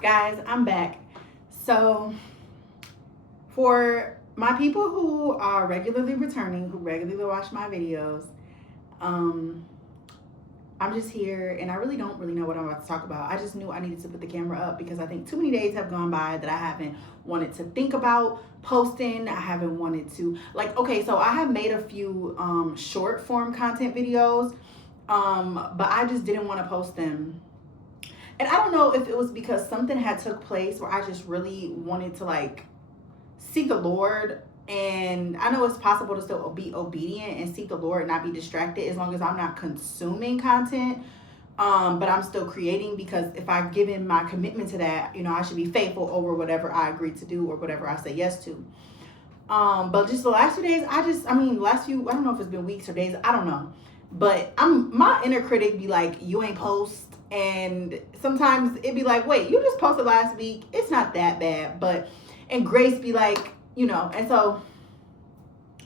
Guys, I'm back. So, for my people who are regularly returning, who regularly watch my videos, um, I'm just here and I really don't really know what I'm about to talk about. I just knew I needed to put the camera up because I think too many days have gone by that I haven't wanted to think about posting. I haven't wanted to, like, okay, so I have made a few short form content videos, but I just didn't want to post them. And I don't know if it was because something had took place where I just really wanted to like seek the Lord. And I know it's possible to still be obedient and seek the Lord and not be distracted as long as I'm not consuming content. But I'm still creating because if I've given my commitment to that, I should be faithful over whatever I agree to do or whatever I say yes to. But just the last few days, last few, I don't know if it's been weeks or days, I don't know. But my inner critic be like, you ain't post. And sometimes it'd be like, wait, you just posted last week. It's not that bad. And Grace be like, and so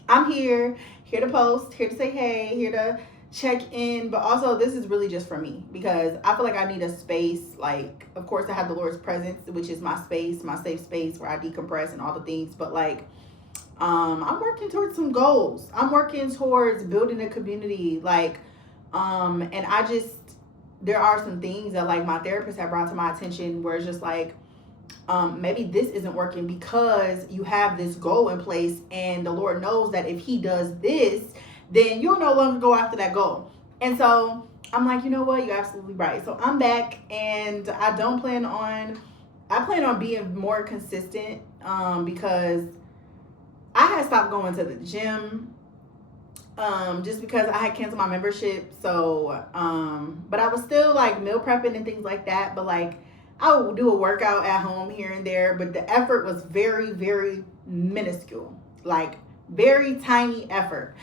I'm here to post, here to say hey, here to check in. But also, this is really just for me because I feel like I need a space. Like, of course, I have the Lord's presence, which is my space, my safe space where I decompress and all the things. But like, I'm working towards some goals. I'm working towards building a community. Like, and there are some things that like my therapist had brought to my attention where it's just like, maybe this isn't working because you have this goal in place and the Lord knows that if he does this, then you'll no longer go after that goal. And so I'm like, you know what? You're absolutely right. So I'm back and I plan on being more consistent, because I had stopped going to the gym, just because I had canceled my membership. So, but I was still like meal prepping and things like that. But like, I would do a workout at home here and there, but the effort was very, very minuscule, like very tiny effort.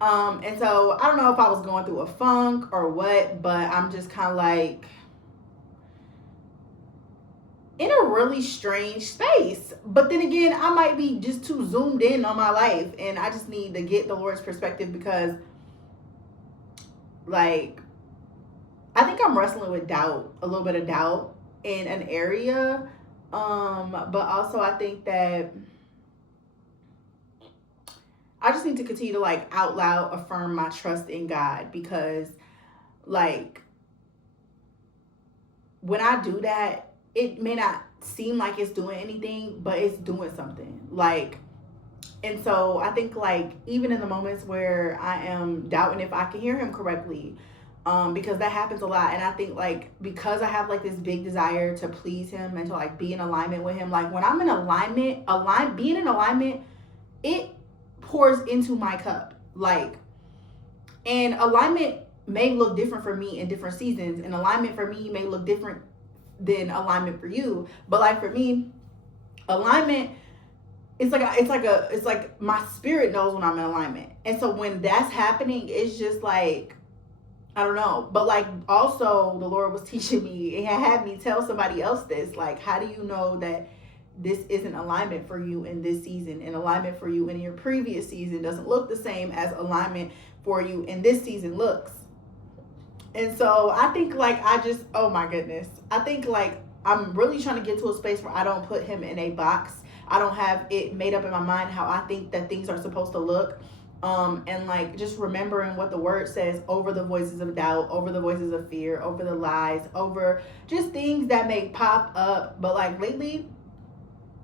And so I don't know if I was going through a funk or what, but I'm just kind of like in a really strange space. But then again, I might be just too zoomed in on my life and I just need to get the Lord's perspective because like I think I'm wrestling with doubt, a little bit of doubt in an area. But also I think that I just need to continue to like out loud affirm my trust in God because like when I do that, it may not seem like it's doing anything, but it's doing something. Like, and so I think like even in the moments where I am doubting if I can hear him correctly, because that happens a lot. And I think like because I have like this big desire to please him and to like be in alignment with him, like when I'm in being in alignment, it pours into my cup. Like, and alignment may look different for me in different seasons, and alignment for me may look different than alignment for you. But like for me, alignment it's like my spirit knows when I'm in alignment. And so when that's happening, it's just like I don't know. But like also the Lord was teaching me and had me tell somebody else this. Like, how do you know that this isn't alignment for you in this season, and alignment for you in your previous season doesn't look the same as alignment for you in this season looks? And so I think like oh my goodness, I think like I'm really trying to get to a space where I don't put him in a box. I don't have it made up in my mind how I think that things are supposed to look. And like just remembering what the word says over the voices of doubt, over the voices of fear, over the lies, over just things that may pop up. But like lately,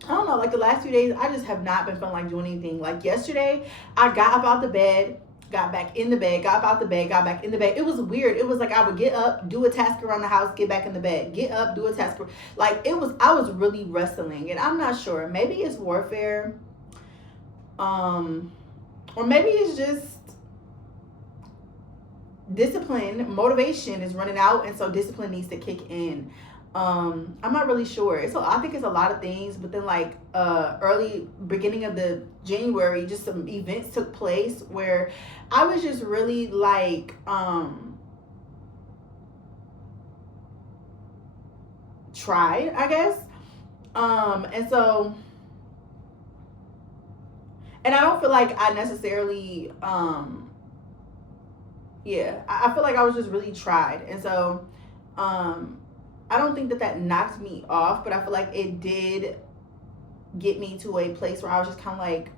I don't know, like the last few days, I just have not been feeling like doing anything. Like yesterday, I got up out the bed, got back in the bed, got up out the bed, got back in the bed. It was weird. It was like I would get up, do a task around the house, get back in the bed, get up, do a task. Like I was really wrestling, and I'm not sure. Maybe it's warfare, or maybe it's just discipline. Motivation is running out, and so discipline needs to kick in. I'm not really sure. I think it's a lot of things, but then like early beginning of the January, just some events took place where I was just really like tried, I guess. And so and I don't feel like I necessarily I feel like I was just really tried. And so I don't think that that knocked me off, but I feel like it did get me to a place where I was just kind of like,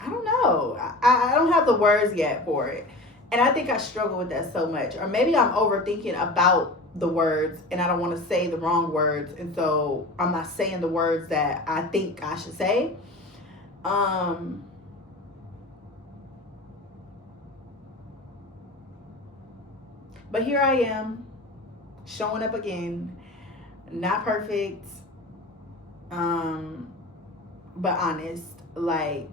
I don't know. I don't have the words yet for it. And I think I struggle with that so much. Or maybe I'm overthinking about the words and I don't want to say the wrong words. And so I'm not saying the words that I think I should say. But here I am, showing up again. Not perfect, but honest. Like,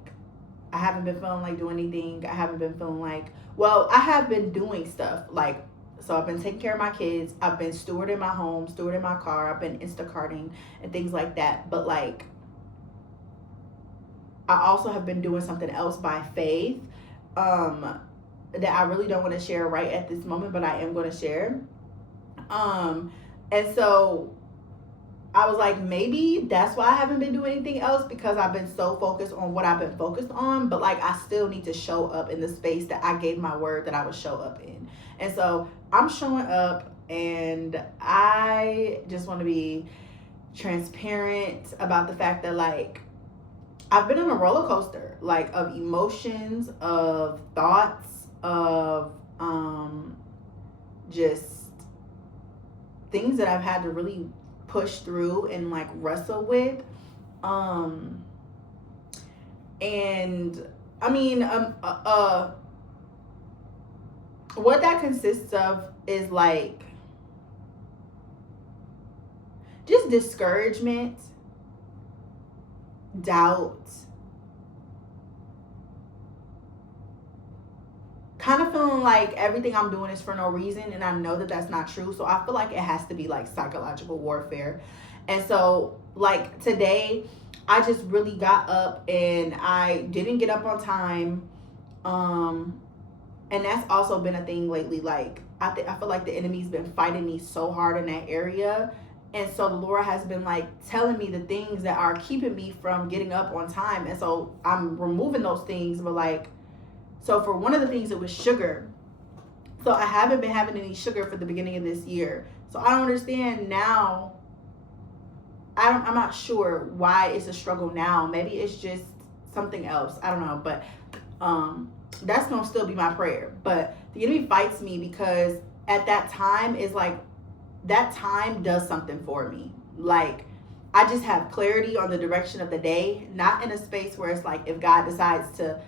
I haven't been feeling like doing anything. I haven't been feeling like, well, I have been doing stuff. Like, so I've been taking care of my kids. I've been stewarding my home, stewarding my car. I've been Instacarting and things like that. But like, I also have been doing something else by faith that I really don't want to share right at this moment, but I am going to share. And so I was like, maybe that's why I haven't been doing anything else, because I've been so focused on what I've been focused on. But like, I still need to show up in the space that I gave my word that I would show up in. And so I'm showing up, and I just want to be transparent about the fact that like, I've been on a roller coaster, like, of emotions, of thoughts, of just things that I've had to really push through and like wrestle with. And I mean, what that consists of is like just discouragement, doubt, kind of feeling like everything I'm doing is for no reason, and I know that that's not true. So I feel like it has to be like psychological warfare. And so like today, I just really got up and I didn't get up on time. And that's also been a thing lately. Like I feel like the enemy's been fighting me so hard in that area. And so the Lord has been like telling me the things that are keeping me from getting up on time. And so I'm removing those things. But like, so for one of the things, it was sugar. So I haven't been having any sugar for the beginning of this year. So I don't understand now. I'm not sure why it's a struggle now. Maybe it's just something else. I don't know. But that's going to still be my prayer. But the enemy fights me because at that time is like, that time does something for me. Like, I just have clarity on the direction of the day, not in a space where it's like, if God decides to,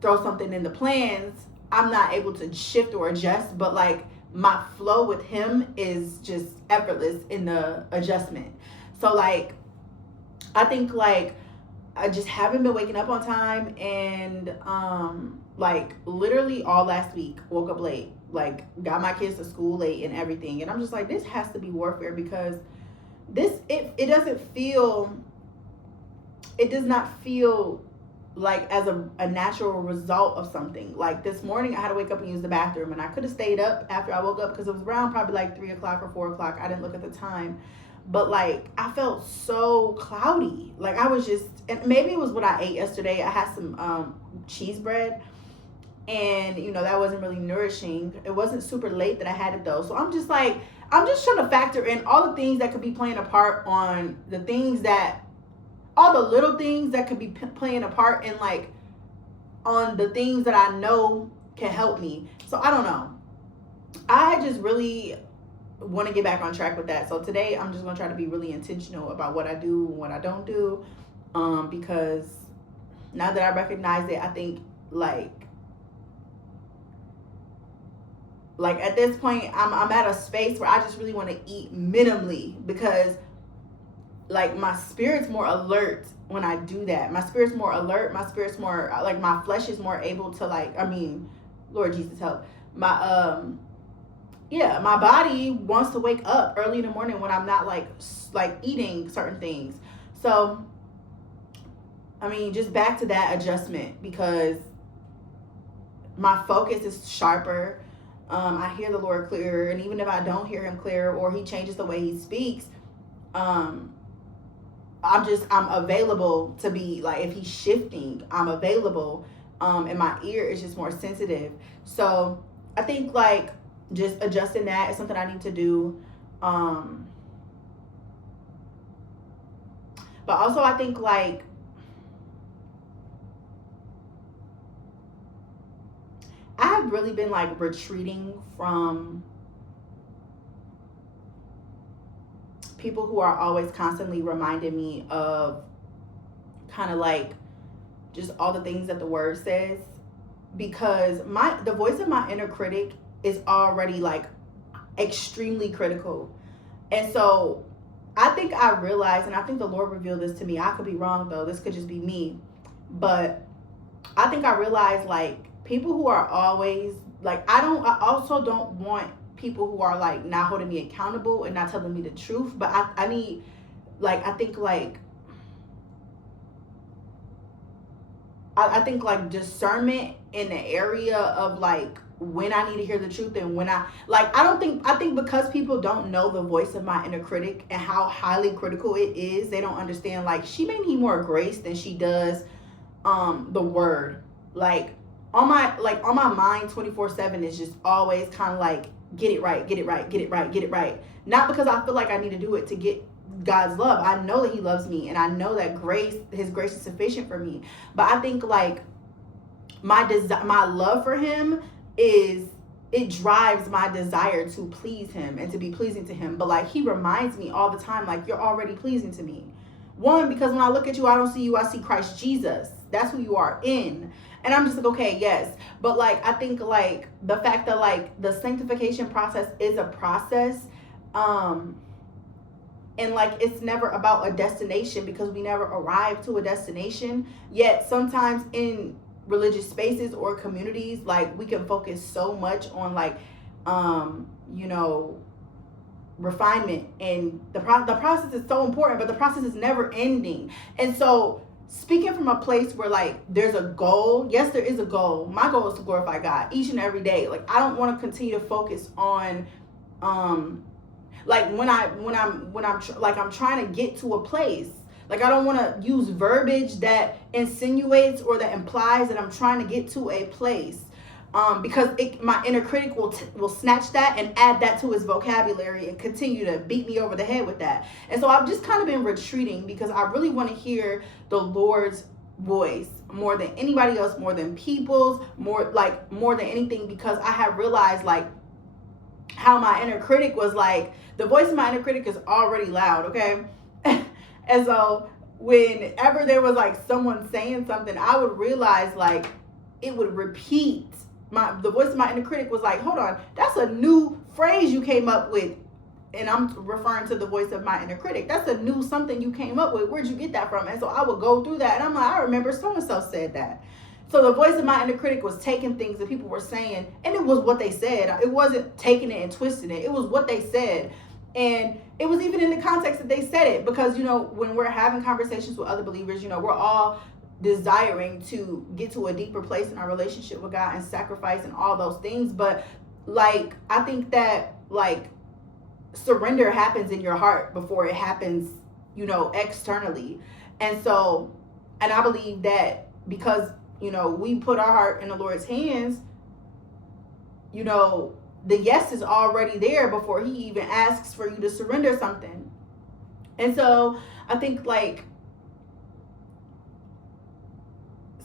throw something in the plans, I'm not able to shift or adjust, but like my flow with him is just effortless in the adjustment. So like, I think like I just haven't been waking up on time, and like literally all last week woke up late, like got my kids to school late and everything. And I'm just like, this has to be warfare, because it does not feel like as a natural result of something. Like this morning I had to wake up and use the bathroom, and I could have stayed up after I woke up because it was around probably like 3 o'clock or 4 o'clock. I didn't look at the time, but like I felt so cloudy. Like I was just, and maybe it was what I ate yesterday. I had some cheese bread, and that wasn't really nourishing. It wasn't super late that I had it though. So I'm just trying to factor in all the things that could be playing a part on the things that, all the little things that could be playing a part in like on the things that I know can help me. So I don't know. I just really want to get back on track with that. So today I'm just going to try to be really intentional about what I do and what I don't do. Because now that I recognize it, I think like at this point I'm at a space where I just really want to eat minimally, because like my spirit's more alert when I do that. My spirit's more alert. My spirit's more like, my flesh is more able to like, Lord Jesus help. My body wants to wake up early in the morning when I'm not like eating certain things. So, just back to that adjustment, because my focus is sharper. I hear the Lord clearer, and even if I don't hear him clearer or he changes the way he speaks, I'm available to be like, if he's shifting, I'm available and my ear is just more sensitive. So I think like just adjusting that is something I need to do. But also I think like I have really been like retreating from people who are always constantly reminding me of kind of like just all the things that the word says, because the voice of my inner critic is already like extremely critical. And so I think I realized, and I think the Lord revealed this to me, I could be wrong though, this could just be me, but I think I realized like people who are always like, I also don't want people who are like not holding me accountable and not telling me the truth, but I need like, I think like discernment in the area of like when I need to hear the truth and when I think because people don't know the voice of my inner critic and how highly critical it is, they don't understand like she may need more grace than she does the word. Like on my mind 24/7 is just always kind of like get it right, get it right, get it right, get it right. Not because I feel like I need to do it to get God's love. I know that he loves me and I know that his grace is sufficient for me. But I think like my love for him it drives my desire to please him and to be pleasing to him. But like he reminds me all the time, like, you're already pleasing to me. One, because when I look at you, I don't see you, I see Christ Jesus. That's who you are in. And I'm just like, okay, yes. But like I think like the fact that like the sanctification process is a process, and like it's never about a destination, because we never arrive to a destination. Yet sometimes in religious spaces or communities, like we can focus so much on like refinement, and the process is so important, but the process is never ending. And so speaking from a place where like there's a goal, yes, there is a goal. My goal is to glorify God each and every day. Like I don't want to continue to focus on like when I'm trying to get to a place. Like I don't want to use verbiage that insinuates or that implies that I'm trying to get to a place, because my inner critic will snatch that and add that to his vocabulary and continue to beat me over the head with that. And so I've just kind of been retreating, because I really want to hear the Lord's voice more than anybody else, more than people's, more than anything, because I have realized like how my inner critic was like, the voice of my inner critic is already loud, okay? And so whenever there was like someone saying something, I would realize like it would repeat. The voice of my inner critic was like, hold on, that's a new phrase you came up with. And I'm referring to the voice of my inner critic. That's a new something you came up with. Where'd you get that from? And so I would go through that and I'm like, I remember so-and-so said that. So the voice of my inner critic was taking things that people were saying, and it was what they said. It wasn't taking it and twisting it. It was what they said. And it was even in the context that they said it, because, when we're having conversations with other believers, we're all desiring to get to a deeper place in our relationship with God and sacrifice and all those things. But like, I think that like surrender happens in your heart before it happens, externally. And so, and I believe that because, we put our heart in the Lord's hands, the yes is already there before he even asks for you to surrender something. And so I think like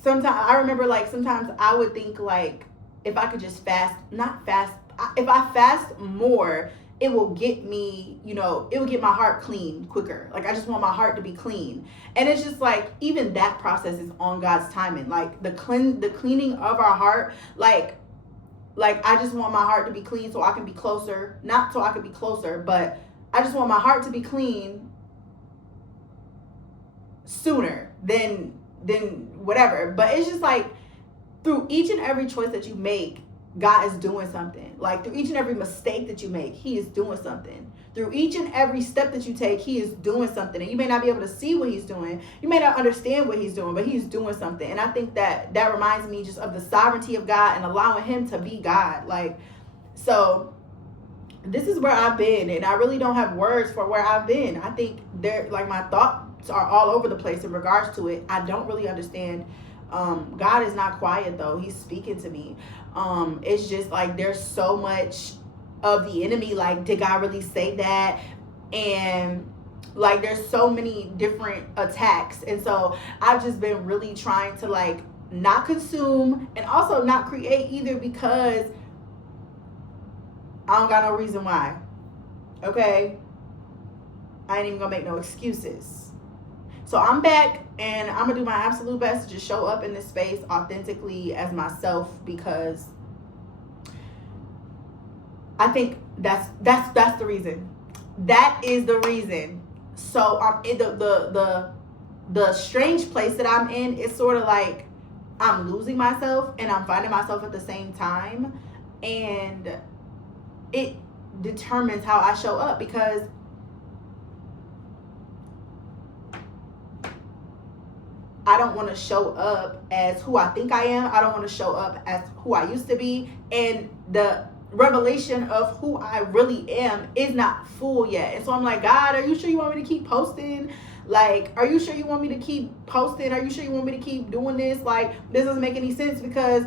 sometimes I remember like sometimes I would think like if I could just if I fast more, it will get me, it will get my heart clean quicker. Like I just want my heart to be clean. And it's just like even that process is on God's timing. Like the cleaning of our heart, like I just want my heart to be clean so I can be closer. Not so I can be closer, but I just want my heart to be clean sooner than whatever. But it's just like through each and every choice that you make, God is doing something. Like through each and every mistake that you make, he is doing something. Through each and every step that you take, he is doing something. And you may not be able to see what he's doing. You may not understand what he's doing, but he's doing something. And I think that reminds me just of the sovereignty of God and allowing him to be God. Like, so this is where I've been, and I really don't have words for where I've been. I think my thoughts are all over the place in regards to it. I don't really understand God is not quiet though. He's speaking to me. It's just like there's so much of the enemy. Like, did God really say that? And like there's so many different attacks. And so I've just been really trying to like not consume and also not create either, because I don't got no reason why. Okay? I ain't even gonna make no excuses. So I'm back, and I'm gonna do my absolute best to just show up in this space authentically as myself, because I think that's the reason. That is the reason. So I'm in the strange place that I'm in. It's sort of like I'm losing myself and I'm finding myself at the same time, and it determines how I show up, because I don't want to show up as who I think I am. I don't want to show up as who I used to be. And the revelation of who I really am is not full yet. And so I'm like, God, are you sure you want me to keep posting? Like, are you sure you want me to keep posting? Are you sure you want me to keep doing this? Like, this doesn't make any sense, because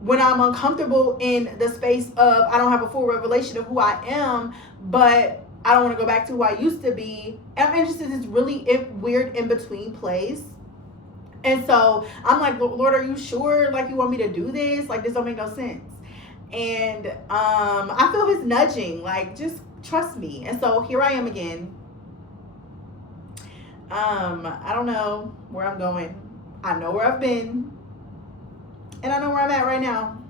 when I'm uncomfortable in the space of I don't have a full revelation of who I am, but I don't want to go back to who I used to be, and I'm interested in this really weird in-between place. And so I'm like, Lord, are you sure like you want me to do this? Like, this don't make no sense. And I feel his nudging, like, just trust me. And so here I am again. I don't know where I'm going. I know where I've been, and I know where I'm at right now.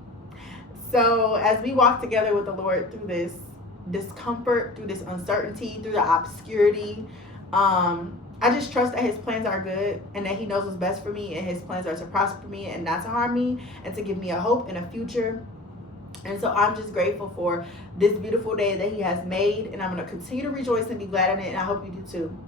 So as we walk together with the Lord through this discomfort, through this uncertainty, through the obscurity, I just trust that his plans are good, and that he knows what's best for me, and his plans are to prosper me and not to harm me, and to give me a hope and a future. And so I'm just grateful for this beautiful day that he has made, and I'm going to continue to rejoice and be glad in it, and I hope you do too.